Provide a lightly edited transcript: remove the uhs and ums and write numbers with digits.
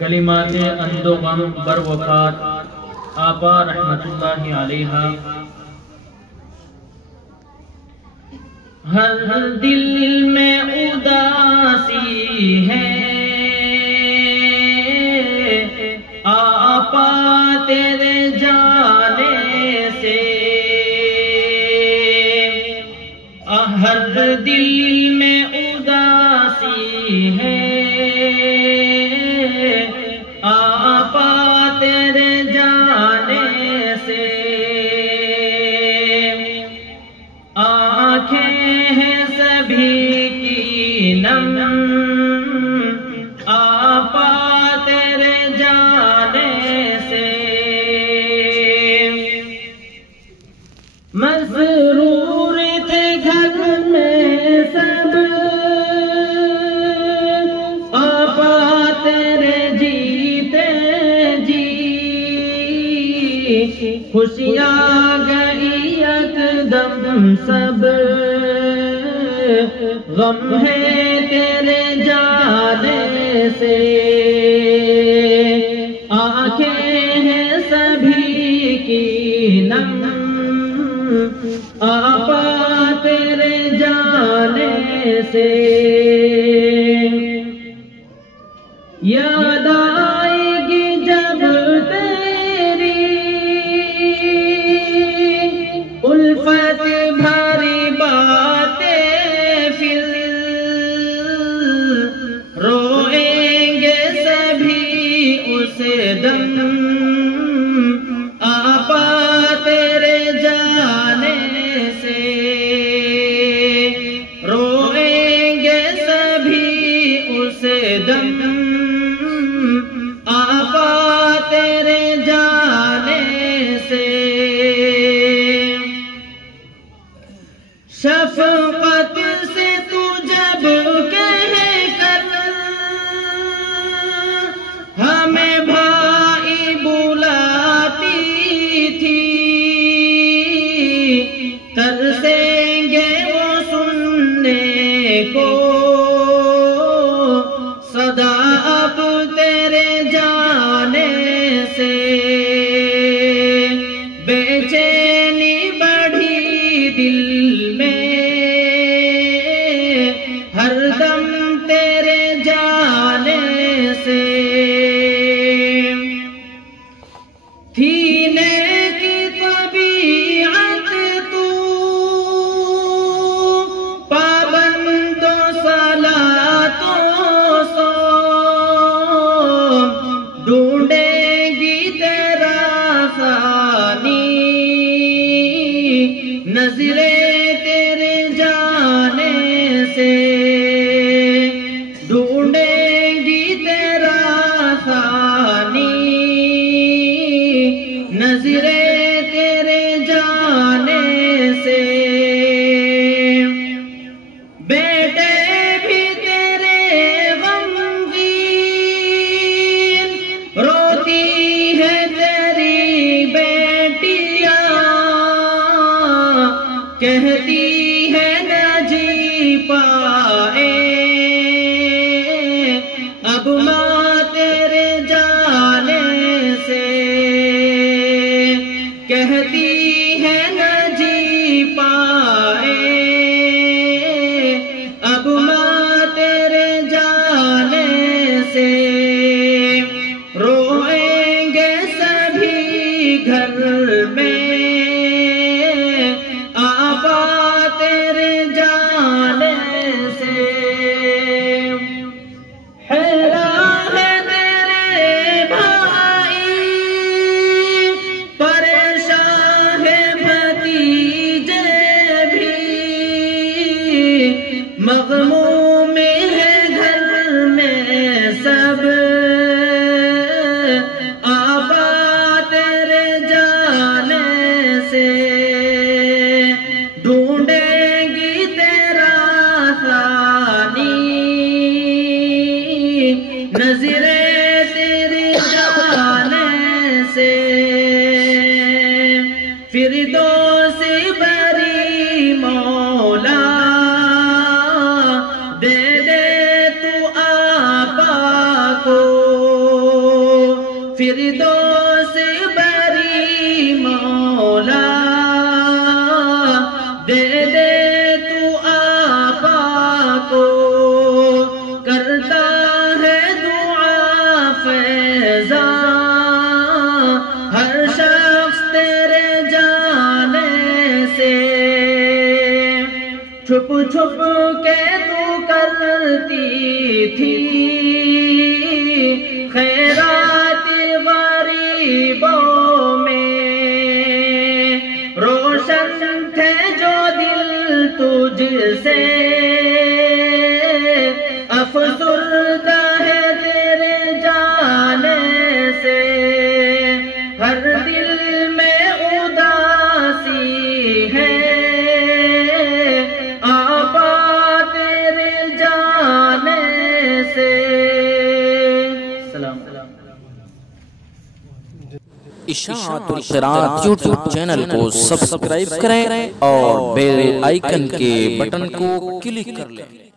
کلمات اند و غم بر وفات آبا رحمت اللہ علیہا۔ ہر دل میں اداسی ہے آپا تیرے جانے سے، ہر دل میں اداسی ہے آپا تیرے جانے سے، آنکھیں ہیں سبھی کی نم آپا تیرے جانے سے، مسرور تھے گھر میں سب آپا تیرے جیتے جی، خوشیاں گئی یکدم سب، غم ہے تیرے جانے سے، آنکھیں ہیں سبھی کی نم آپا تیرے جانے سے، یاد آئے گی جب تیری الفت بھاری باتیں، پھر روئیں گے سبھی اس دم آپا تیرے جانے سے، روئیں گے سبھی اس دم آپا تیرے جانے سے، شفقت سے تو جب کہہ کر ہمیں بھائی بلاتی تھی، ترسیں گے وہ سننے کو صدا اب تیرے جانے سے، بے چینی بڑھی دل میں ہر دم تیرے جانے سے، تھی نیکی طبیعت تو پابند و صلاتوں صوم، ڈھونڈیں گی تیرا ثانی نظریں تیرے جانے سے، ڈھونڈیں گی تیرا ثانی نظریں تیرے جانے سے، بیٹے بھی تیرے غمگین روتی ہے تیری بیٹیاں، کہتی ہے نہ جی پائے اب ماں تیرے جانے سے، کہتی ہے نہ جی پائے اب ماں تیرے جانے سے، روئیں گے سبھی گھر میں آپا تیرے جانے سے، حیران ہے تیرے بھائی پریشان ہے بھتیجے بھی، مغموم ہے گھر میں سب آپا تیرے جانے سے، ڈھونڈیں گی تیرا ثانی نظریں تیرے جانے سے، فردوس بری مولا دے دے تو آپا کو فردوس بری مولا دے دے تو آقا کو، کرتا ہے دعا فیضاں ہر شخص تیرے جانے سے، چھپ چھپ کے تو کرتی تھی خیرات غریبوں میں، روشن تھے جو دل تجھ سے، افسردہ ہے تیرے جانے سے، ہر دل میں اداسی ہے آقا تیرے جانے سے۔ سلام اشاعت القراءت یوٹیوب چینل کو سبسکرائب کریں اور بیل آئیکن کے بٹن کو کلک کر لیں۔